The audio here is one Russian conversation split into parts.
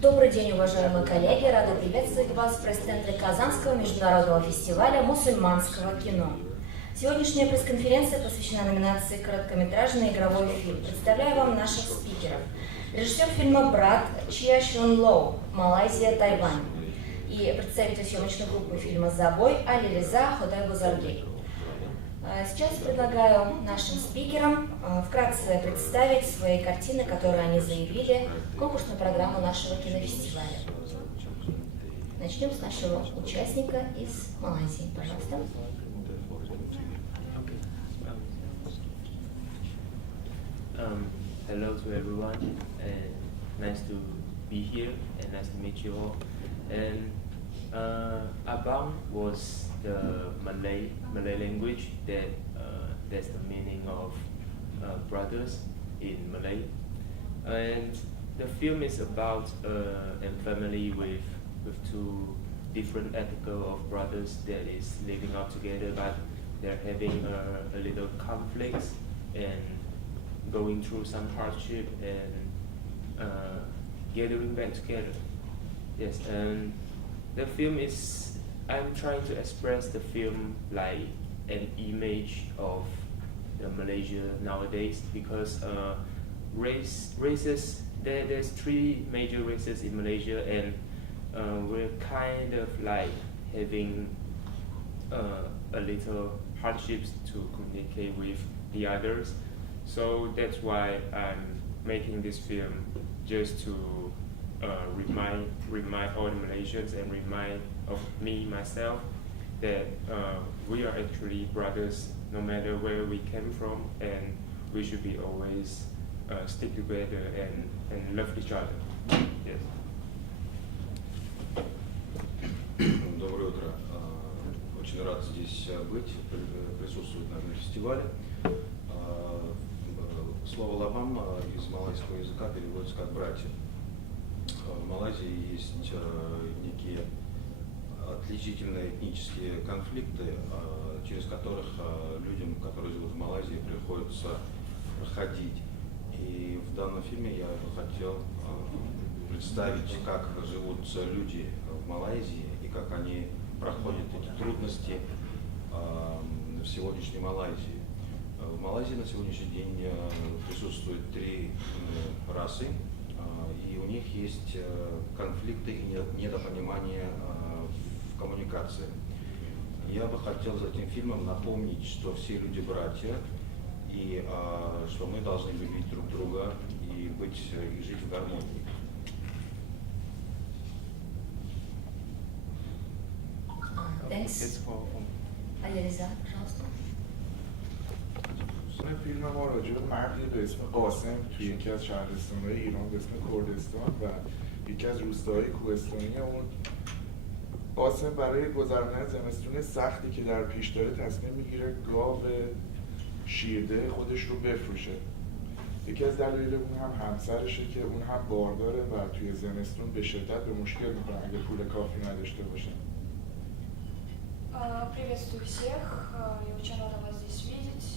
Добрый день, уважаемые коллеги! Рада приветствовать вас в пресс-центре Казанского международного фестиваля мусульманского кино. Сегодняшняя пресс-конференция посвящена номинации «Короткометражный игровой фильм». Представляю вам наших спикеров. Режиссер фильма «Брат» Чия Шун Лоу, Малайзия, Тайвань. И представитель съемочной группы фильма «Забой» Али Риза Ходай Бузаргей. Сейчас предлагаю нашим спикерам вкратце представить свои картины, которые они заявили в конкурсную программу нашего кинофестиваля. Начнем с нашего участника из Малайзии. Пожалуйста. Hello to everyone, and nice to be here, and nice to meet you all. And Abang was the Malay language that's the meaning of brothers in Malay, and the film is about a family with two different ethical of brothers that is living out together, but they're having a little conflicts and going through some hardship and gathering back together. Yes, and the film is, I'm trying to express the film like an image of Malaysia nowadays, because races, there's three major races in Malaysia, and we're kind of like having a little hardships to communicate with the others. So that's why I'm making this film, just to remind all the Malaysians and remind of me, myself, that we are actually brothers no matter where we came from, and we should be always stick together and love each other. Yes. Доброе утро. Очень рад здесь быть, присутствовать на фестивале. Слово «лабам» из малайского языка переводится как «братья». В Малайзии есть некие отличительные этнические конфликты, через которых людям, которые живут в Малайзии, приходится проходить. И в данном фильме я бы хотел представить, как живут люди в Малайзии и как они проходят эти трудности в сегодняшней Малайзии. В Малайзии на сегодняшний день присутствуют три расы, и у них есть конфликты и недопонимание в коммуникации. Я бы хотел за этим фильмом напомнить, что все люди братья, и что мы должны любить друг друга и жить в гармонии. Thanks. Али Риза, пожалуйста. فیلم ما راجع به مردی به اسم قاسم توی یکی از شهرستان‌های ایران به اسم کردستان و یکی از روستاهای کوهستانی اون قاسم برای گذراندن زمستون سختی که در پیش داره تصمیم میگیره گاو شیرده خودش رو بفروشه. یکی از دلایل اون هم همسرشه که اون هم بارداره و توی زمستون به شدت به مشکل میخوره اگه پول کافی نداشته باشه. Приветствую всех, я очень рада вас здесь видеть.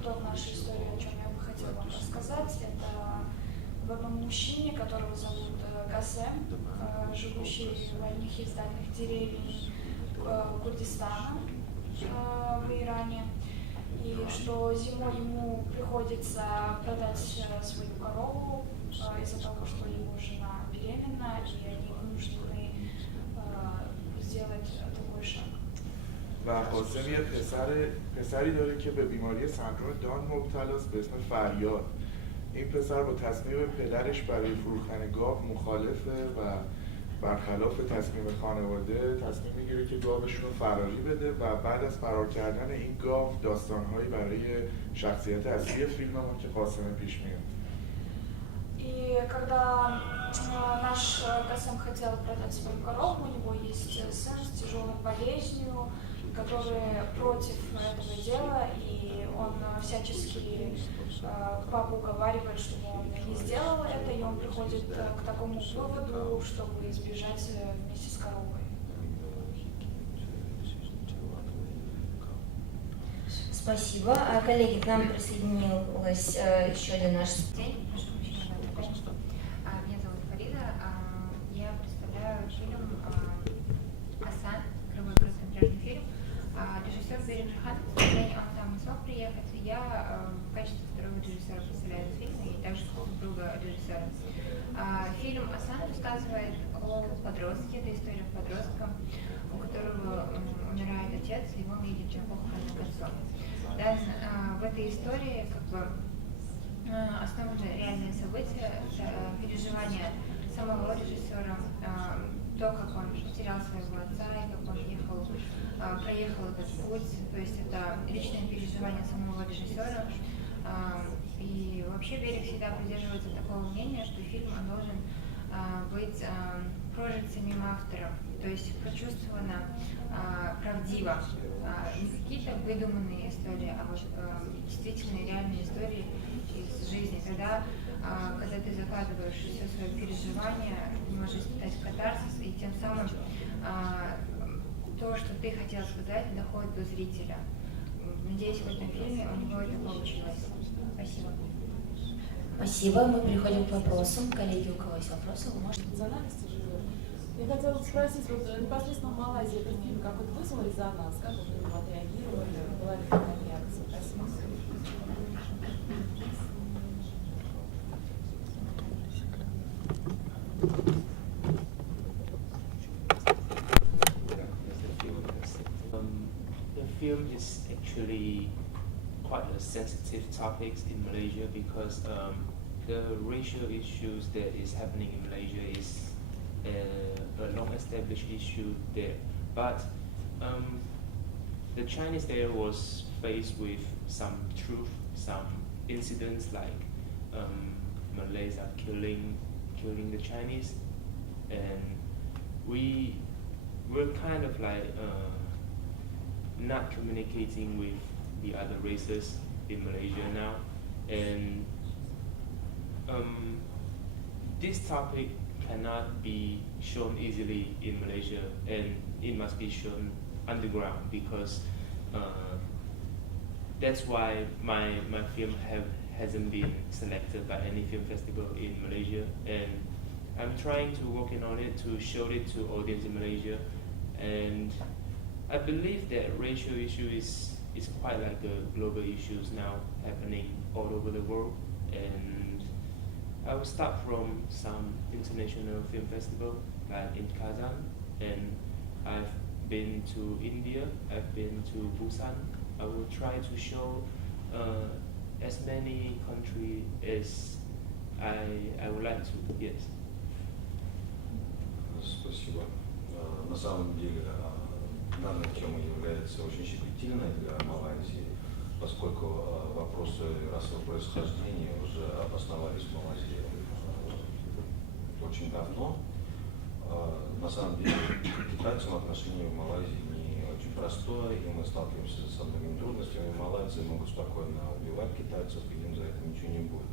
Итог нашей истории, о чем я бы хотела вам рассказать, это об одном мужчине, которого зовут Касем, живущий в одних из дальних деревень Курдистана в Иране. И что зимой ему приходится продать свою корову из-за того, что его жена беременна, и они вынуждены сделать такой шаг. و قاسم یه پسری داره که به بیماری سندروم دان مبتلاست به اسم فریاد. این پسر با تصمیم پدرش برای فروختن گاو مخالفه و برخلاف تصمیم خانواده تصمیم میگیره که گاوشون رو فراری بده و بعد از فرار کردن این گاو داستانهایی برای شخصیت اصلی فیلممون که قاسم پیش میاد. И когда наш Касем хотел продать свою корову, у него есть сын с тяжелой болезнью, который против этого дела, и он всячески папу уговаривает, чтобы он не сделал это, и он приходит к такому выводу, чтобы избежать вместе с коровой. Спасибо. Коллеги, к нам присоединилась еще один наш День. Меня зовут Фарида, режиссер Бережхан, к сожалению, он сам не смог приехать. Я в качестве второго режиссера представляю этот фильм и также друга режиссера. Фильм «Асан» рассказывает о подростке, это история подростка, у которого умирает отец, и он едет на похороны к отцу. В этой истории основаны реальные события, переживания самого режиссера, то, как он потерял своего отца и как он проехал этот путь, то есть это личное переживание самого режиссера. И вообще Берег всегда придерживается такого мнения, что фильм должен быть прожит самим автором, то есть прочувствовано правдиво, не какие-то выдуманные истории, а вот действительно реальные истории из жизни. Когда ты закладываешь все свои переживания, ты можешь испытать катарсис, и тем самым то, что ты хотел сказать, доходит до зрителя. Надеюсь, в этом фильме у него это получилось. Спасибо. Спасибо. Мы переходим к вопросам. Коллеги, у кого есть вопросы, вы можете... Резонансности живет. Я хотела спросить, вот непосредственно в Малайзии этот фильм какой-то вызвал резонанс, как вы на него отреагировали, была ли такая реакция? Спасибо. The film is actually quite a sensitive topic in Malaysia because the racial issues that is happening in Malaysia is a long-established issue there. But the Chinese there was faced with some truth, some incidents like Malays are killing the Chinese, and we're kind of like not communicating with the other races in Malaysia now, and this topic cannot be shown easily in Malaysia, and it must be shown underground because that's why my film hasn't been selected by any film festival in Malaysia, and I'm trying to working on it to show it to audience in Malaysia, and I believe that racial issue is quite like a global issues now happening all over the world, and I will start from some international film festival like in Kazan, and I've been to India, I've been to Busan. I will try to show as many countries as I would like to. Yes. Спасибо. На самом деле данная тема является очень щепетильной для Малайзии, поскольку вопросы расового происхождения уже обосновались в Малайзии очень давно. На самом деле китайцам отношение в Малайзии не очень простое, и мы сталкиваемся со многими трудностями. Малайцы могут спокойно убивать китайцев, и им за это ничего не будет.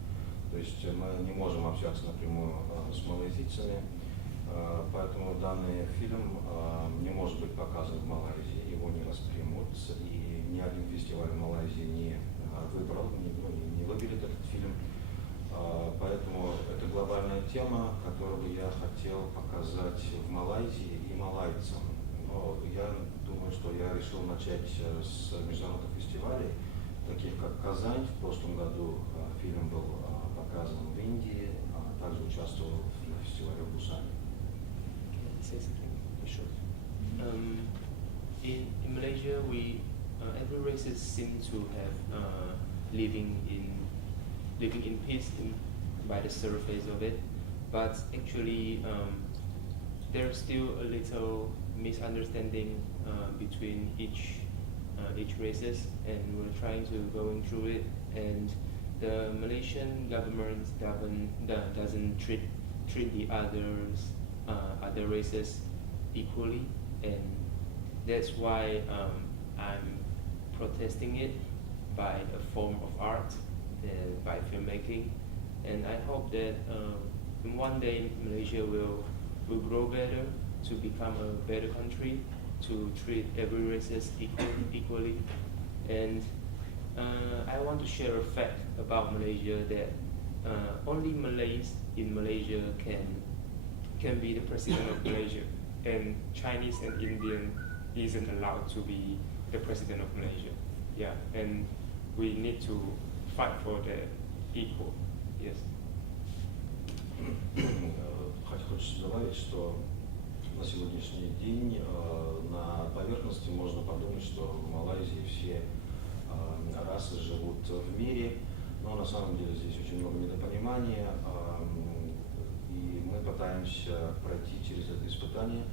То есть мы не можем общаться напрямую с малайзийцами, поэтому данный фильм не может быть показан в Малайзии, его не воспримут, и ни один фестиваль в Малайзии не выбрал, не выберет этот фильм. Поэтому это глобальная тема, которую бы я хотел показать в Малайзии и малайцам. Но я думаю, что я решил начать с международных фестивалей, таких как Казань. В прошлом году фильм был показан в Индии, также участвовал на фестивале в Бусане. In Malaysia, every races seem to have living in peace by the surface of it, but actually there's still a little misunderstanding between each races, and we're trying to going through it. And the Malaysian government doesn't treat the other races equally, and that's why I'm protesting it by a form of art, by filmmaking, and I hope that one day Malaysia will grow better to become a better country, to treat every races equally. And I want to share a fact about Malaysia that only Malays in Malaysia can be the president of Malaysia, and Chinese and Indian isn't allowed to be the president of Malaysia. Yeah, and we need to fight for the equal. Yes. Хочется добавить, что на сегодняшний день на поверхности можно подумать, что в Малайзии все расы живут в мире, но на самом деле здесь очень много недопонимания, и мы пытаемся пройти через это испытание.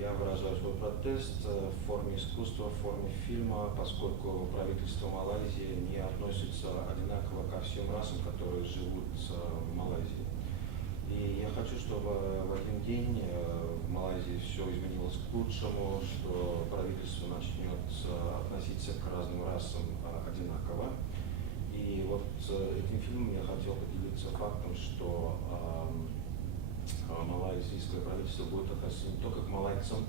Я выражаю свой протест в форме искусства, в форме фильма, поскольку правительство Малайзии не относится одинаково ко всем расам, которые живут в Малайзии. И я хочу, чтобы в один день в Малайзии все изменилось к лучшему, что правительство начнет относиться к разным расам одинаково. И вот этим фильмом я хотел поделиться фактом, что малайзийское правительство будет относиться не только к малайцам,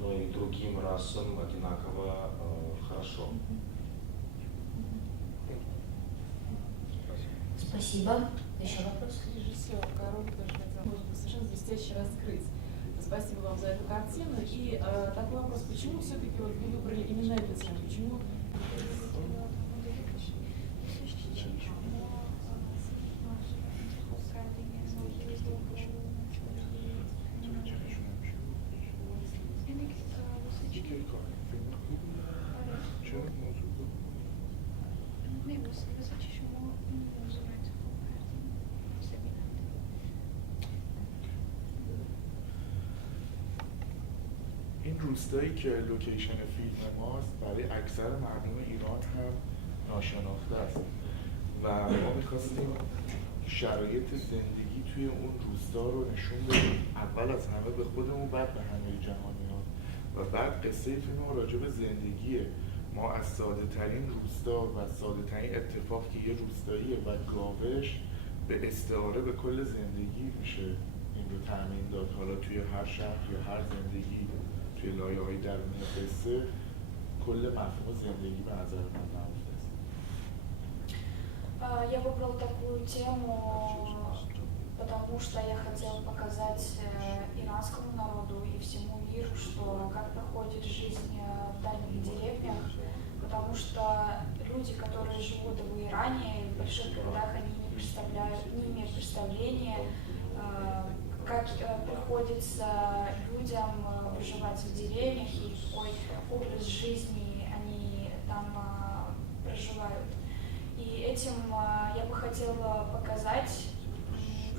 но и другим расам одинаково хорошо. Спасибо. Еще вопрос? Режиссер Король тоже хотел, может быть, совершенно блестяще раскрыть. Спасибо вам за эту картину. И такой вопрос, почему все-таки вот вы выбрали именно эту тему? Почему? این روستایی که لوکیشن فیلم ماست برای اکثر مردم ایران هم ناشناخته است و ما می‌خواستیم شرایط زندگی توی اون روستا رو نشون بدیم، اول از همه به خودمون، بعد به همه جهانیان. و بعد قصه فیلم ما راجع به زندگیه. ما از ساده ترین روستا و ساده ترین اتفاق که یه روستاییه و گاوش به استعاره به کل زندگی میشه این رو تأمین داد. حالا توی هر شهر یا هر زندگی توی لایه‌های درونی قصه کل مفهوم زندگی به نظر من نهفته است. Я выбрал такую тему, потому что я хотела показать иранскому народу и всему миру, что как проходит жизнь в дальних деревнях, потому что люди, которые живут в Иране, в больших городах, они не имеют представления, как приходится людям выживать в деревнях и какой образ жизни они там проживают. И этим я бы хотела показать,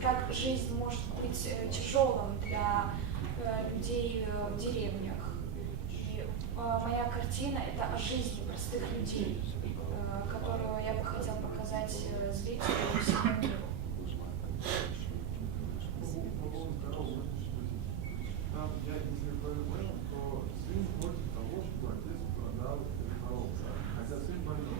как жизнь может быть тяжелым для людей в деревнях. И моя картина — это о жизни простых людей, которую я бы хотела показать зрителям и всему миру. Я если понимаю, то сын против того, чтобы отец продал коров, хотя сын больной.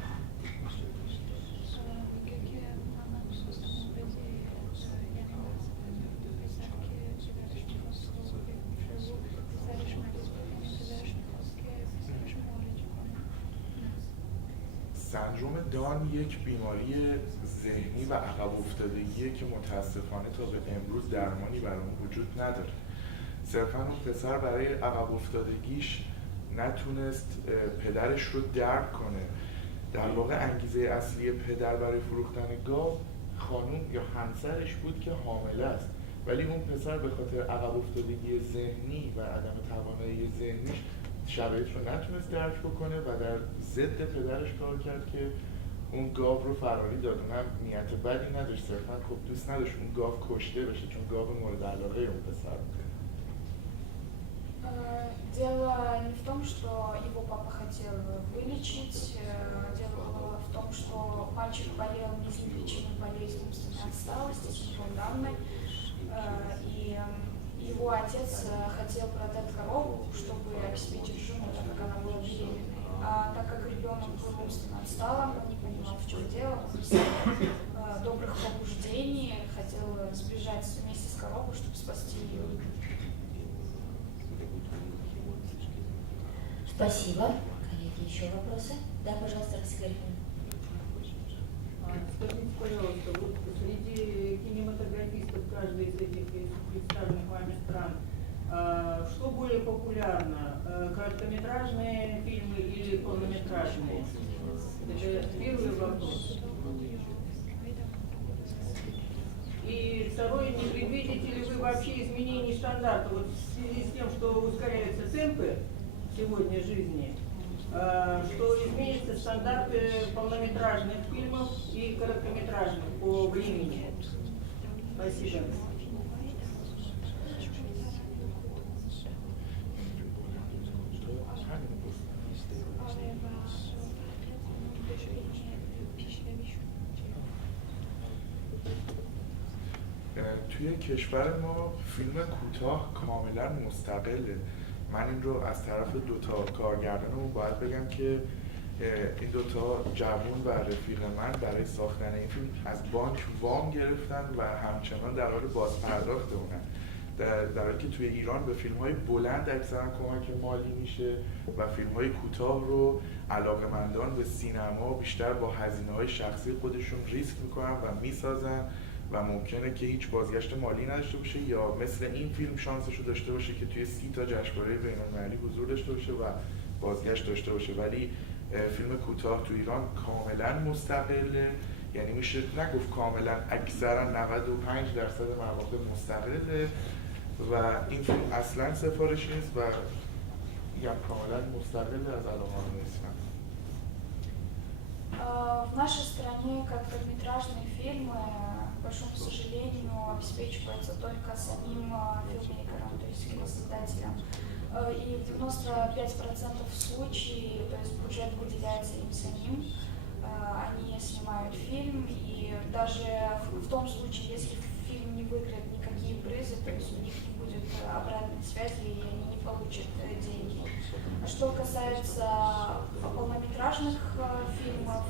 سندروم دان یک بیماری ذهنی و عقب افتادگیه که متاسفانه تا به امروز درمانی برای اون وجود نداره. صرفا اون پسر برای عقب افتادگیش نتونست پدرش رو درک کنه. در واقع انگیزه اصلی پدر برای فروختن گاو خانوم یا همسرش بود که حامله است، ولی اون پسر به خاطر عقب افتادگی ذهنی و عدم توانایی ذهنیش شرایط رو نتونست درک بکنه و در ضد پدرش کار کرد که اون گاو رو فراری داد. اونم نیت بدی نداشت، صرفا خب دوست نداشت اون گاو کشته بشه چون گاو مورد علاقه اون پسر بود. Дело не в том, что его папа хотел вылечить, дело было в том, что мальчик болел неизлечимой болезнью умственной отсталости, синдром Дауна, и его отец хотел продать корову, чтобы обеспечить жену, так как она была беременной. А так как ребенок был умственно отсталым, он не понимал, в чем дело, он без добрых побуждений хотел сбежать вместе с коровой, чтобы спасти ее. Спасибо. Коллеги, еще вопросы? Да, пожалуйста, Алексей. Скажите, пожалуйста, вот среди кинематографистов каждой из этих представленных вами стран Что более популярно, короткометражные фильмы или полнометражные? Это первый вопрос. И второй, не предвидите ли вы вообще изменений стандарта вот в связи с тем, что ускоряются темпы сегодня жизни, что изменятся стандарты полнометражных фильмов и короткометражных по времени? Спасибо. توی کشور ما فیلم کوتاه کاملا مستقله. من این رو از طرف دوتا کارگردانمون باید بگم که این دوتا جوون و رفیق من برای ساختن این فیلم از بانک وام گرفتن و همچنان در حال بازپرداخت اونن، در حالی که توی ایران به فیلم‌های بلند اکثرا کمک مالی میشه و فیلم‌های کوتاه رو علاقه‌مندان به سینما بیشتر با هزینه‌های شخصی خودشون ریسک میکنن و میسازن و ممکنه که هیچ بازگشت مالی نداشته باشه یا مثل این فیلم شانسش رو داشته باشه که توی 30 تا جشنواره بین‌المللی حضور داشته باشه و بازگشت داشته باشه. ولی فیلم کوتاه تو ایران کاملا مستقله، یعنی میشه نگفت کاملا، اکثرا 95% مواقع مستقله و این فیلم اصلا سفارشی نیست و میگم کاملا مستقل از علاقه‌های اسلام. В нашей стране короткометражные фильмы, к большому сожалению, обеспечиваются только самим филммейкером, то есть киносоздателем. И в 95% случаев, то есть бюджет выделяется им самим, они снимают фильм, и даже в том случае, если фильм не выиграет никакие призы, то есть у них не будет обратной связи, и они не получат деньги. Что касается полнометражных фильмов,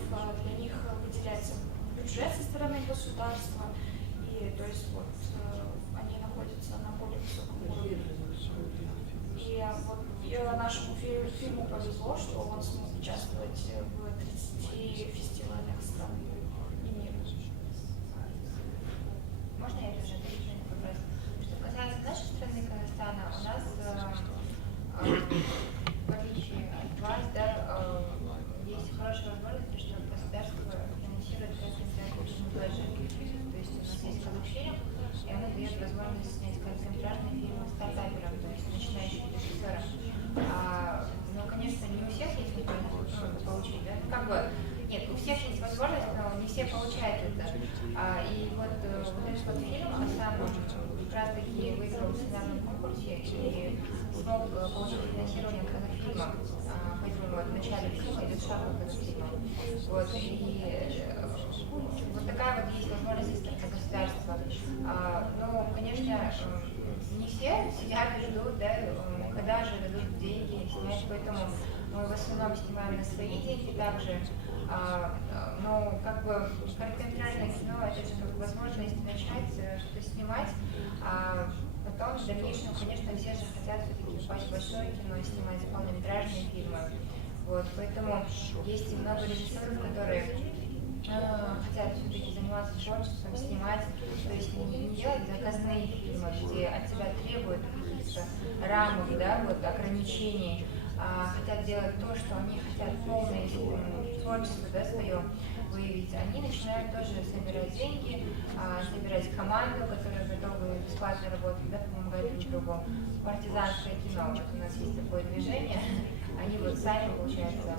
для них выделяется бюджет со стороны государства, и то есть вот они находятся на более высоком уровне. И вот нашему фильму повезло, что он смог участвовать в 30 фестивалях страны и мира. Можно я тоже отвечу на этот вопрос? Что касается нашей страны, Казахстана, у нас, в отличие от вас, да, есть хорошая возможность, что государство финансирует короткометражные фильмы. То есть у нас есть продукт-фильм, и оно дает возможность снять короткометражные фильмы стартаперам, то есть начинающим режиссерам. Но, конечно, не у всех есть возможность получить, да? Как бы, нет, у всех есть возможность, но не все получают это. И вот этот вот фильм сам как раз таки выиграл в сценарном конкурсе и смог получить финансирование от Казахфильма. Поэтому вот в начале фильма идет шаг от Казахфильма. Вот, и вот такая вот есть возможность для государства. Но, конечно, не все сидят и ждут, да, когда же дадут деньги снять, поэтому мы в основном снимаем на свои деньги также. Но как бы короткометражное кино — это же возможность начать что-то снимать, а потом в дальнейшем, конечно, все же хотят все-таки попасть в большое кино, снимать полнометражные фильмы. Вот, поэтому есть много режиссеров, которые хотят все-таки заниматься творчеством, снимать, то есть не делать заказные фильмы, где от тебя требуют каких-то рамок, да, вот, ограничений, хотят делать то, что они хотят полное творчество, да, свое выявить. Они начинают тоже собирать деньги, собирать команду, которая готова бесплатно работать, да, помогать друг другу. Партизанское кино, вот у нас есть такое движение, они вот сами, получается,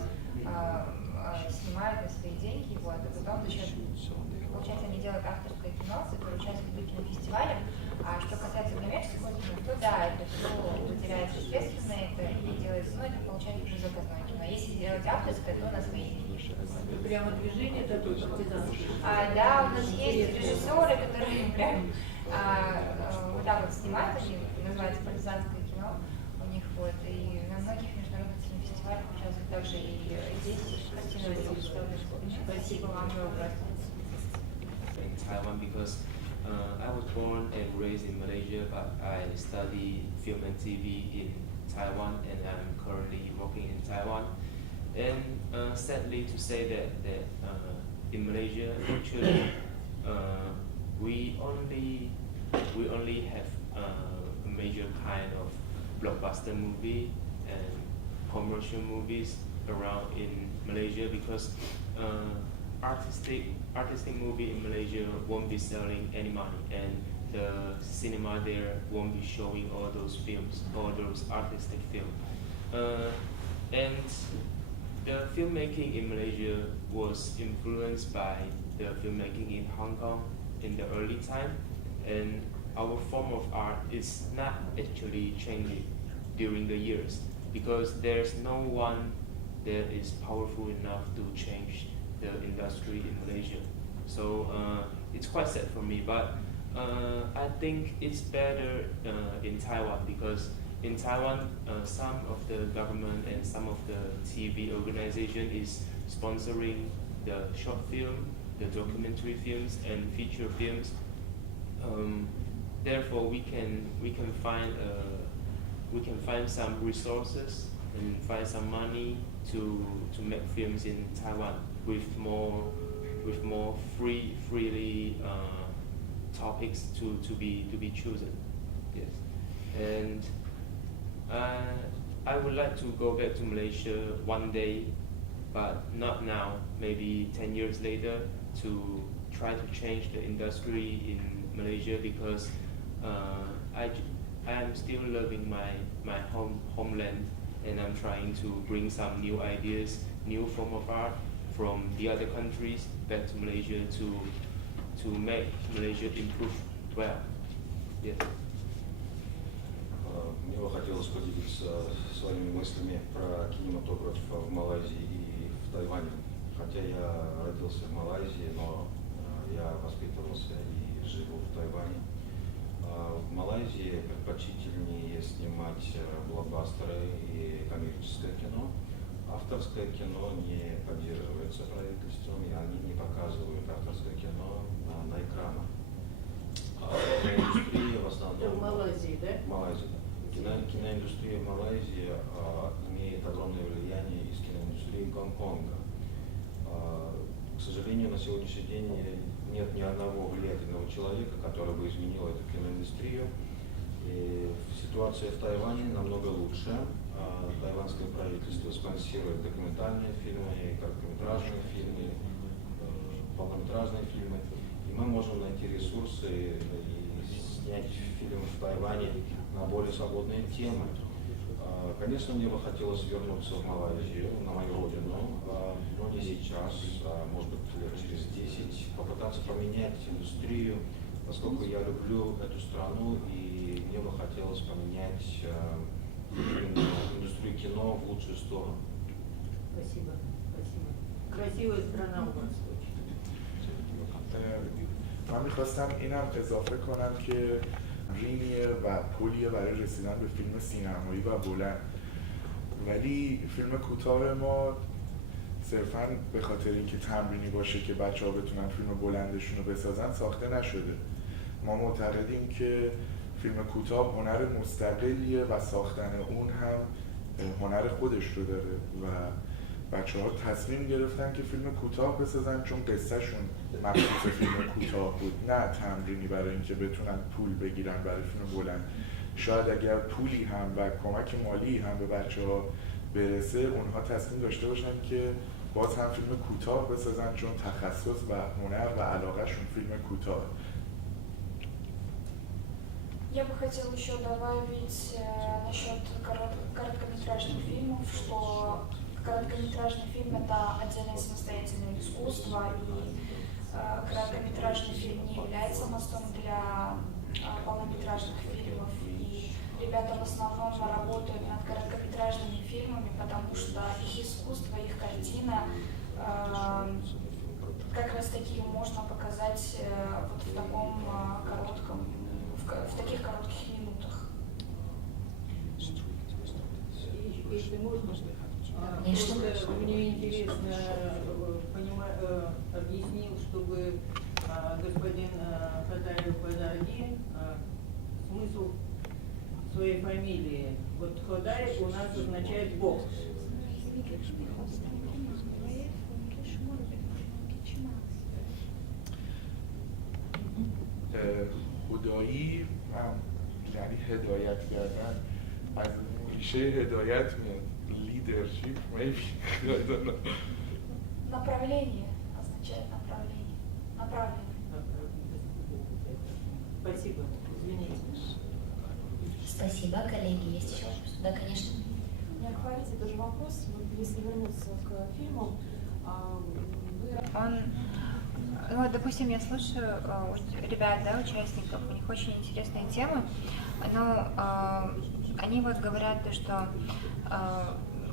снимают на свои деньги, вот, а потом получается, они делают авторское кино, которое участвует в кинофестивалях. А что касается коммерческого кино, то да, это все выделяется средства на это и делается, ну, это получается уже заказное кино. Если делать авторское, то на свои деньги. Прямо движение такое партизанское? Да, у нас есть режиссеры, которые прям вот так вот снимают, они называются партизанское кино у них, вот, и на многих международных кинофестивалях участвуют также и здесь картины выставляют. Спасибо вам за вопрос. In Taiwan, because I was born and raised in Malaysia, but I study film and TV in Taiwan, and I'm currently working in Taiwan. And sadly to say that in Malaysia, actually, we only have major kind of blockbuster movie and commercial movies around in Malaysia, because artistic movie in Malaysia won't be selling any money, and the cinema there won't be showing all those films, all those artistic films. And the filmmaking in Malaysia was influenced by the filmmaking in Hong Kong in the early time, and our form of art is not actually changing during the years, because there's no one that is powerful enough to change the industry in Malaysia. So it's quite sad for me, but I think it's better in Taiwan, because in Taiwan some of the government and some of the TV organization is sponsoring the short film, the documentary films and feature films. Therefore, we can find some resources and find some money to make films in Taiwan with more freely topics to be chosen. Yes, and I would like to go back to Malaysia one day, but not now. Maybe 10 years later, to try to change the industry in Malaysia, because I am still loving my homeland, and I'm trying to bring some new ideas, new form of art from the other countries back to Malaysia to make Malaysia improve well. Yes. Мне бы хотелось поделиться своими мыслями про кинематограф в Малайзии и в Тайване. Хотя я родился в Малайзии, но я воспитывался и живу в Тайване. В Малайзии предпочтительнее снимать блокбастеры и коммерческое кино. Авторское кино не поддерживается правительством, и они не показывают авторское кино на экранах. Киноиндустрия в основном... Это в Малайзии, да? В Малайзии, да. Киноиндустрия в Малайзии имеет огромное влияние из киноиндустрии Гонконга. К сожалению, на сегодняшний день нет ни одного влиятельного человека, который бы изменил эту киноиндустрию. И ситуация в Тайване намного лучше. Тайванское правительство спонсирует документальные фильмы, короткометражные фильмы, полнометражные фильмы. И мы можем найти ресурсы и снять фильмы в Тайване на более свободные темы. Конечно, мне бы хотелось вернуться в Малайзию, на мою родину, но не сейчас, может быть, лет через 10, попытаться поменять индустрию, поскольку я люблю эту страну, и мне бы хотелось поменять индустрию кино в лучшую сторону. Спасибо, спасибо. Красивая страна у вас очень. من میخواستم اینم اضافه کنم که تمرینیه و پلیه برای رسیدن به فیلم سینمایی و بلند، ولی فیلم کوتاه ما صرفاً به خاطر اینکه تمرینی باشه که بچه‌ها بتونن فیلم بلندشون رو بسازن ساخته نشده. ما معتقدیم که فیلم کوتاه هنر مستقلیه و ساختن اون هم هنر خودش رو داره و بچه‌ها تصمیم گرفتن که فیلم کوتاه بسازن چون قصه‌شون مخصوص فیلم کوتاه بود، نه تمرینی برای اینکه بتونن پول بگیرن برای فیلم بلند. شاید اگر پولی هم و کمک مالی هم به بچه‌ها برسه، اونها تصمیم داشته باشن که باز هم فیلم کوتاه بسازن چون تخصص و هنر و علاقه‌شون فیلم کوتاه. Я бы хотела еще добавить насчет короткометражных фильмов, что короткометражный фильм — это отдельное самостоятельное искусство, и короткометражный фильм не является мостом для полнометражных фильмов. И ребята в основном работают над короткометражными фильмами, потому что их искусство, их картина как раз таки можно показать вот в таком коротком, в таких коротких минутах. Если можно, мне интересно, объяснил, чтобы господин Хадаев Бадарди смысл своей фамилии. Вот Хадаев у нас означает Бог. خدایی یعنی هدایت کردن از ریشه هدایت میاد leadership maybe I don't know. Направление означает направление. Направленный. Спасибо. Извините. Спасибо, коллеги. Есть еще вопросы? Да, конечно. Не говорите, тоже вопрос, вот если вернуться к фильмам, Ну, допустим, я слушаю ребят, да, участников, у них очень интересные темы, но они вот говорят, что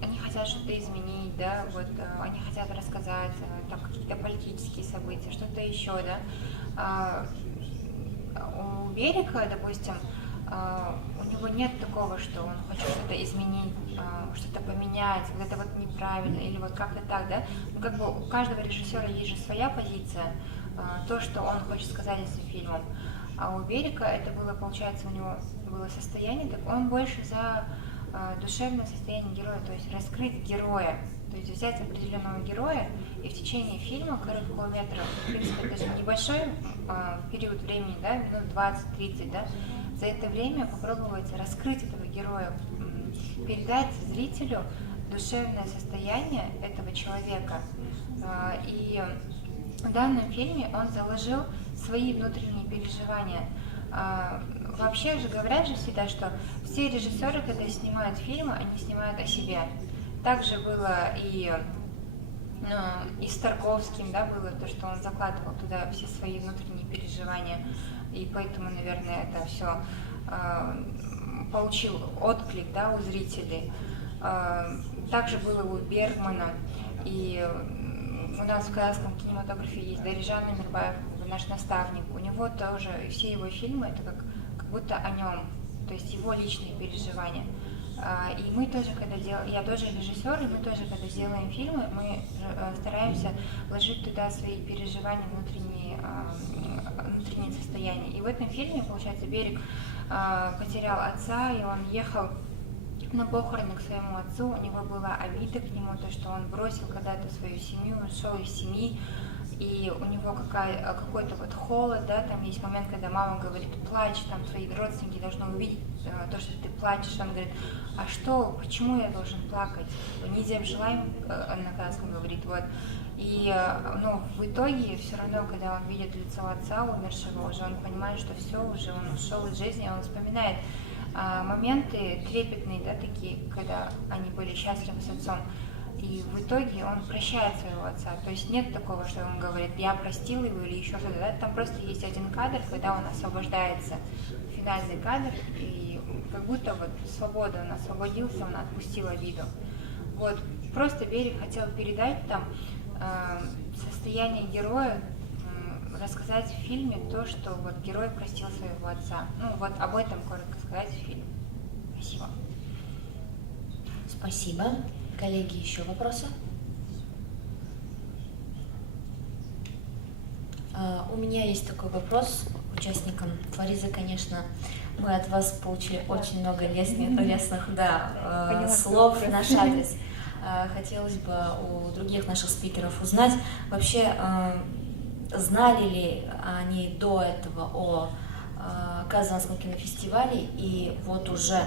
они хотят что-то изменить, да, вот они хотят рассказать там какие-то политические события, что-то еще, да. У Берика, допустим, у него нет такого, что он хочет что-то изменить, что-то поменять, вот это вот неправильно, или вот как-то так, да? Ну, как бы у каждого режиссера есть же своя позиция, то, что он хочет сказать этим фильмом. А у Берика это было, получается, у него было состояние, так он больше за душевное состояние героя, то есть раскрыть героя, то есть взять определенного героя и в течение фильма короткого метра, в принципе, это же небольшой период времени, да, минут 20-30, да, за это время попробовать раскрыть этого героя, передать зрителю душевное состояние этого человека. И в данном фильме он заложил свои внутренние переживания. Вообще же говорят же всегда, что все режиссеры, когда снимают фильмы, они снимают о себе. Также было и с Тарковским, да, было то, что он закладывал туда все свои внутренние переживания, и поэтому, наверное, это все получил отклик, да, у зрителей. Также было у Бергмана, и у нас в казахском кинематографе есть Дарижан Амирбаев, наш наставник. У него тоже все его фильмы это как будто о нем, то есть его личные переживания. И мы тоже, когда делаем, я тоже режиссер, и мы тоже, когда делаем фильмы, мы стараемся вложить туда свои переживания, внутренние состояния. И в этом фильме, получается, Берик потерял отца, и он ехал на похороны к своему отцу, у него была обида к нему, то, что он бросил когда-то свою семью, ушел из семьи, и у него какой-то вот холод, да, там есть момент, когда мама говорит, плачь, там твои родственники должны увидеть то, что ты плачешь, он говорит, а что, почему я должен плакать, нельзя желаем, на казахском говорит, вот, и, ну, в итоге, все равно, когда он видит лицо отца умершего, уже он понимает, что все, уже он ушел из жизни, он вспоминает моменты трепетные, да, такие, когда они были счастливы с отцом. И в итоге он прощает своего отца. То есть нет такого, что он говорит, я простил его или еще что-то. Да? Там просто есть один кадр, когда он освобождается, финальный кадр, и как будто вот свобода, он освободился, он отпустил обиду. Вот, просто Берик хотел передать там состояние героя, рассказать в фильме то, что вот герой простил своего отца. Ну вот об этом коротко сказать в фильме. Спасибо. Спасибо. Коллеги, еще вопросы? У меня есть такой вопрос к участникам. Фариза, конечно, мы от вас получили очень много лестных слов в наш адрес. Хотелось бы у других наших спикеров узнать, вообще, знали ли они до этого о Казанском кинофестивале, и вот уже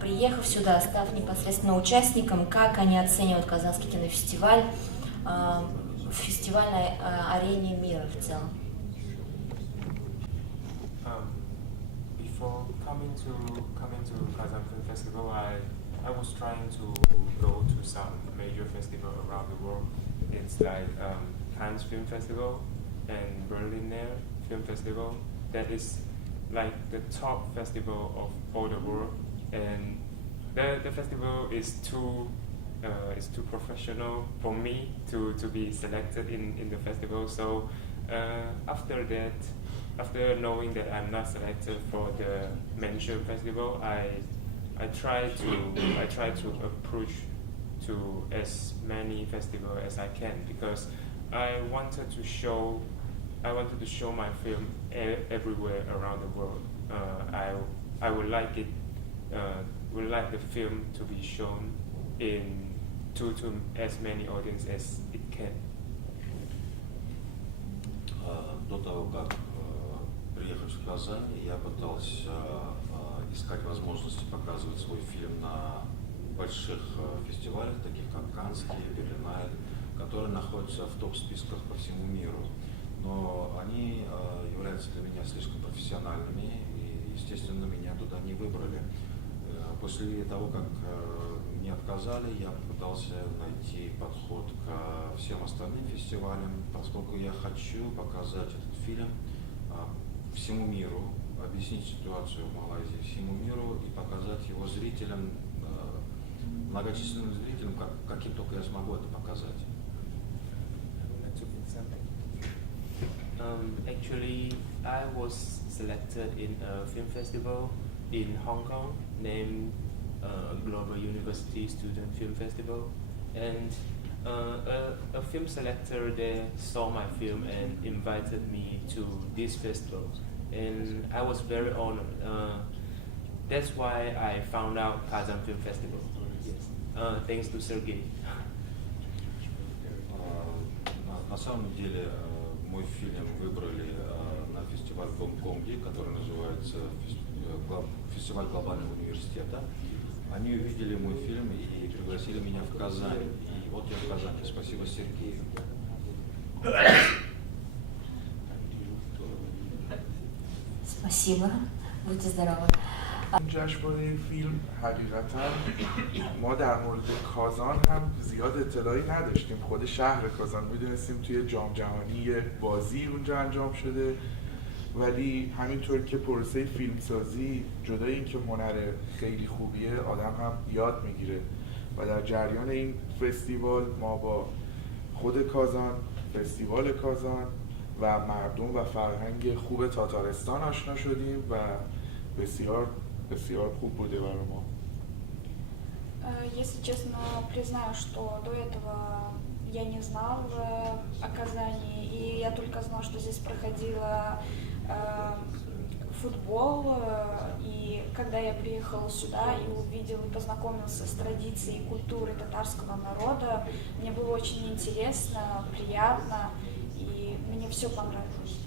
приехав сюда, став непосредственно участником, как они оценивают Казанский кинофестиваль в фестивальной арене мира в целом? Before coming to Kazan Film Festival, I was trying to go to some major festival around the world. It's like Cannes Film Festival and Berliner Film Festival. That is like the top festival of all the world, and the festival is too professional for me to be selected in the festival. So after that, after knowing that I'm not selected for the mentioned festival, I try to approach to as many festivals as I can, because I wanted to show my film everywhere around the world. I would like the film to be shown to as many audience as it can. До того, как приехать в Казань, я пытался искать возможности показывать свой фильм на больших фестивалях, таких как Каннский, Берлиналь, которые находятся в топ-списках по всему миру. Но они являются для меня слишком профессиональными, и, естественно, меня туда не выбрали. После того, как мне отказали, я попытался найти подход ко всем остальным фестивалям, поскольку я хочу показать этот фильм всему миру, объяснить ситуацию в Малайзии всему миру и показать его зрителям, многочисленным зрителям, каким только я смогу это показать. Actually, I was selected in a film festival in Hong Kong named Global University Student Film Festival, and a film selector there saw my film and invited me to this festival, and I was very honored. That's why I found out Kazan Film Festival. Yes, thanks to Sergey. На самом деле мой фильм выбрали на фестиваль в Гонконге, который называется фестиваль глобального университета. Они увидели мой фильм и пригласили меня в Казань. И вот я в Казани. Спасибо Сергею. Спасибо. Будьте здоровы. جشنواره فیلم حقیقتا ما در مورد کازان هم زیاد اطلاعی نداشتیم. خود شهر کازان میدونستیم توی جام جهانی بازی اونجا انجام شده، ولی همینطور که پروسه فیلمسازی جدای این که هنر خیلی خوبیه آدم هم یاد میگیره و در جریان این فستیوال ما با خود کازان، فستیوال کازان و مردم و فرهنگ خوب تاتارستان آشنا شدیم و بسیار خوب بوده برای ما. Если честно, признаю, что до этого я не знал о Казани, и я только знал, что здесь проходила футбол, и когда я приехал сюда и увидел и познакомился с традицией и культурой татарского народа, мне было очень интересно, приятно, и мне все понравилось.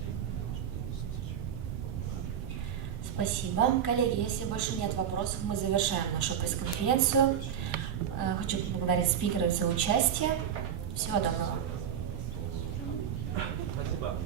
Спасибо. Коллеги, если больше нет вопросов, мы завершаем нашу пресс-конференцию. Хочу поблагодарить спикеров за участие. Всего доброго. Спасибо.